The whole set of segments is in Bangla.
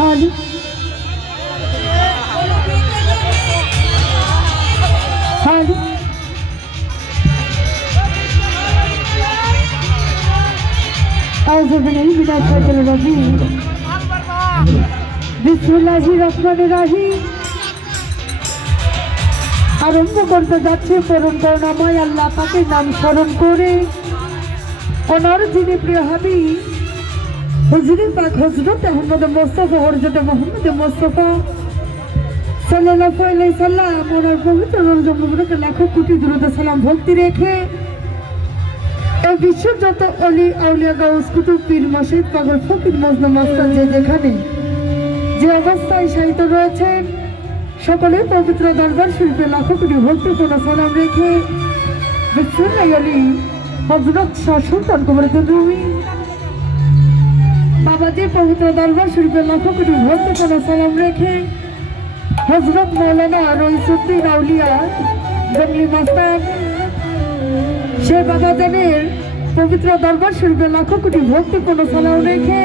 হল হল أعوذ بالله من الشيطان الرجيم بسم الله الرحمن الرحيم আরম্ভ করতে যাচ্ছে পরম করুণাময় আল্লাহ পাকে নাম স্মরণ করে। ওনার যিনি প্রিয় হাবি হুজুরি পাক হজরত আহমদ মোস্তফা হরজত মোহাম্মদ মোস্তফা সাল্লাল্লাহু আলাইহি সাল্লাম, ওনার পবিত্র রমজান মুবারকে লাখো কোটি দরুদ ও সালাম ভক্তি রেখে এই বিশ্বের যত অলি, আউলিয়া, গাউস, কুতুব, পীর, মসজিদ, পাগল, ফকির মজনু মস্তান যে যেখানে যে অবস্থায় শায়িত রয়েছেন সকলে পবিত্র দরবার শিল্পে লাখো কোটি ভক্তিপূর্ণ সালাম রেখে বিশ্বনাই আলী, হজরত শাহ সুলতান রুমি বাবাজি পবিত্র দরবার শিল্পে লাখো কোটি ভক্তিপূর্ণ সালাম রেখে হজরত মৌলানা রইসুদ্দিন আউলিয়া জঙ্গলি মাস্তান, সে বাবা বাবাজানের পবিত্র দরবার শিল্পে লাখো কোটি ভক্তিপূর্ণ সালাম রেখে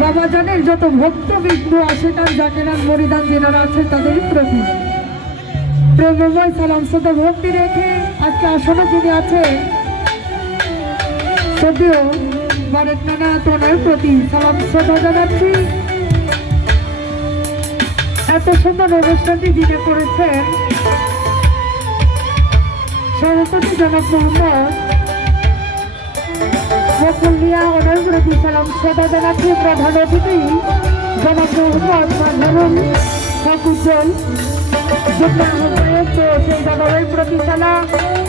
বাবা বাবাজানের যত ভক্ত বিন্দু আশেকান জাকেরান, মরিদান যেনারা আছেন তাদের প্রতি প্রেমময় সালাম সদা ভক্তি রেখে আজকে আসনে যিনি আছে যদিও বারেক নানা তোনার প্রতি সালাম শ্রদ্ধা জানাচ্ছি। এত সুন্দর অনুষ্ঠানটি যিনি করেছেন সভাপতি জনাব মোহাম্মদ সালাম।